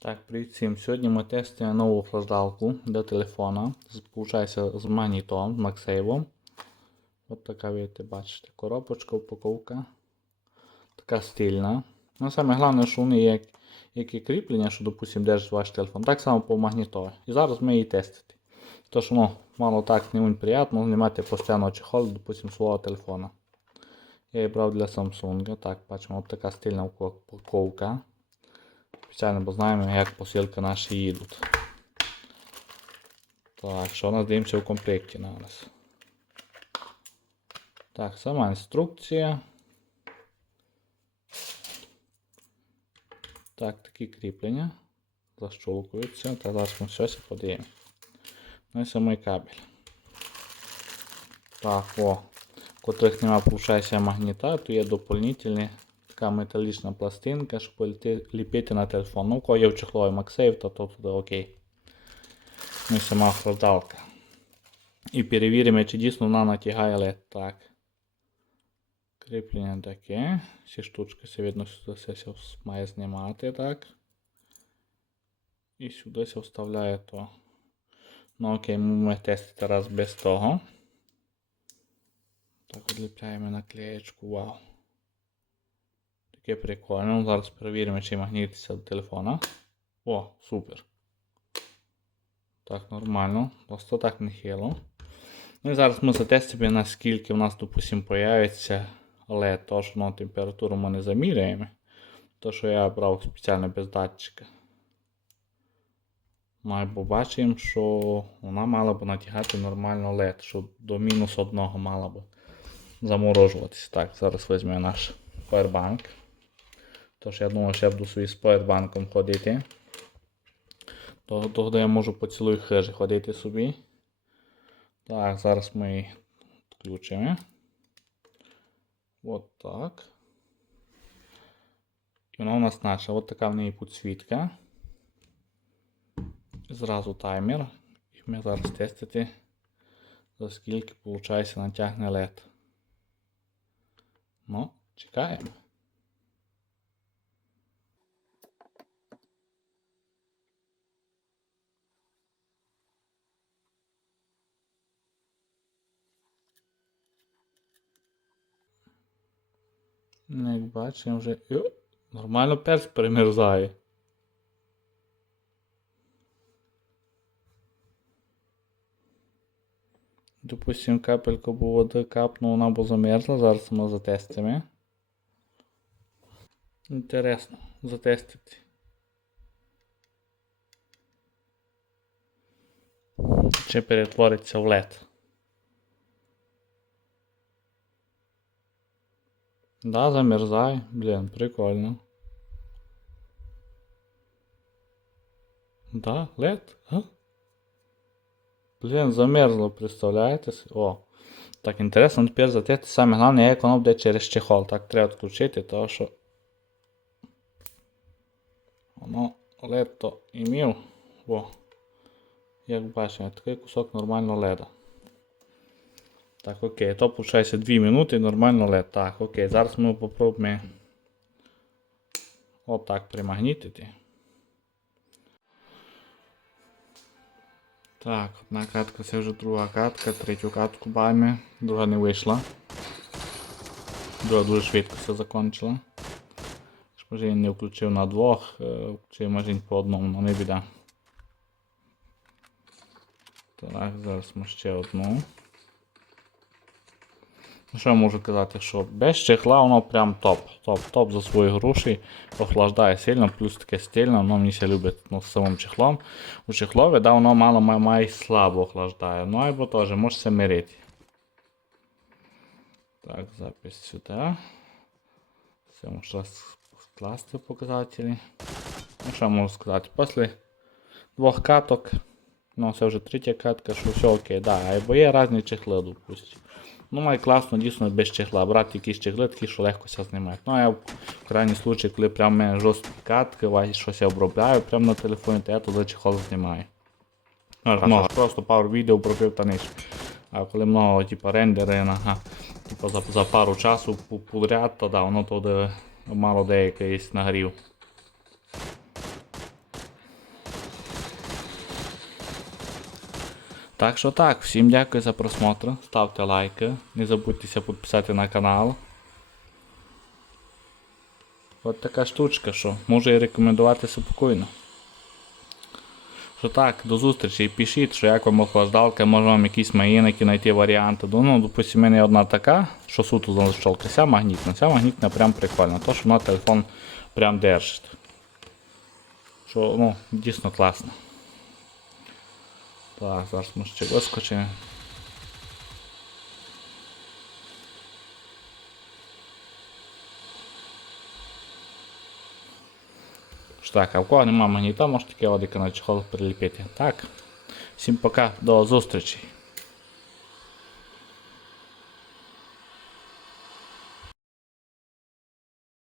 Так, привіт всім. Сьогодні ми тестуємо нову флаждалку для телефона. Получається з магнітом, з MagSafe. От така, видите, бачите, коробочка, упаковка. Така стильна. Ну, саме головне, що вони є як і кріплення, що, допустим, держить ваш телефон. Так само по магнітові. І зараз ми її тестити. Тож, ну, мало так не приємно знімати постійно чехол, допустим, свого телефона. Я її брав для Samsung. Так, бачимо, от така стильна упаковка. Спеціально, бо знаємо, як посилки наші їдуть. Так, що у нас дивимося в комплекті на нас? Так, сама інструкція. Так, такі кріплення. Защолкуються. Та зараз ми щось подивимося. Ну і самий кабель. Так, о. Котрих нема, получається, магніта, то є доповнительні така металічна пластинка, щоб ліпити на телефон. Ну, у кого є в чехлові MagSafe, то тут буде окей. Ну і сама охлаждалка. І перевіримо, чи дійсно вона натягає LED. Так. Кріплення таке. Всі штучки все видно, це все має знімати, так. І сюди се вставляє то. Ну окей, ми тестити раз без того. Так, відліпляємо наклеєчку, вау. Таке прикольно. Зараз перевіримо, чи магнітиться до телефона. О, супер. Так, нормально. Просто так нехило. Ну і зараз ми затестимо, наскільки в нас, допустим, появиться LED. То, що ну, температуру ми не заміряємо. То, що я брав спеціально без датчика. Ми побачимо, що вона мала б натягати нормально LED, що до мінус одного мала б заморожуватись. Так, зараз візьмемо наш Powerbank. Тож я думаю, що я буду собі з Powerbank ходити. То- Тоді я можу по цілій хижі ходити собі. Так, зараз ми її включимо. От так. І вона у нас наша. От така в неї підсвітка. Зразу таймер. І ми зараз тестити, за скільки виходить натягне LED. Ну, чекаємо. Як бачимо вже. Йо, нормально перс перемерзає. Допустим, капельку бо води капнула, вона бо замерзла, зараз ми затестимо. Інтересно, затестити. Чи перетвориться в LED. Да, замерзай. Блін, прикольно. Да, LED, а? Блін, замерзло, представляєте? О. Так, інтересно, тепер затести саме головне, як воно буде через чехол. Так, треба відключити, тому що. Воно LED то імів. О. Як бачимо, такий кусок нормально леда. Так, окей, то виходить 2 минути нормально LED. Так, окей, зараз ми попробуємо отак примагнітити. Так, одна катка, це вже друга катка, третю катку баємо, друга не вийшла. Друга дуже швидко все закончила. Може я не включив на двох, е, включив може по одному, але не біда. Так, зараз ми ще одну. Ну, Що я можу казати, що без чехла воно прям топ. Топ, топ за свої гроші. Охлаждає сильно, плюс таке стильно, воно мені ще любить ну, з самим чехлом. У чехлові, да, воно мало має, має слабо охлаждає. Ну або теж, можете мирити. Так, запись сюди. Все, можу раз скласти показателі. Ну що я можу сказати? Після двох каток. Ну, це вже третя катка, що все окей, да, або є різні чехли, допустим. Ну, має класно, дійсно без чехла. Брати якісь чехли, такі, що легко ся знімають. Ну, а я в крайній случай, коли прям мене жорсткі катки, ва- щось я обробляю прямо на телефоні, то я туди чехол знімаю. Ну, много. Просто пару відео пробив та ниж. А коли много, типу, рендери, ага, типу, за, за пару часу подряд, то да, воно туди мало деяке є нагрів. Так що так, всім дякую за просмотр. Ставте лайки. Не забудьтеся підписати на канал. От така штучка, що можу і рекомендувати спокійно. Що так, до зустрічі. і Пишіть, що як вам охлаждалка, може вам якісь маїники знайти варіанти. Ну, ну, допустим, у мене одна така, що суто защолка, ся магнітна. Ця магнітна прям прикольна. То, що вона телефон прям держить. Що, ну, дійсно класно. Так, зараз ми ще вискочимо. Так, а в кого нема магніта, можете тільки одика на чехол приліпити. Так. Всім пока, до зустрічі.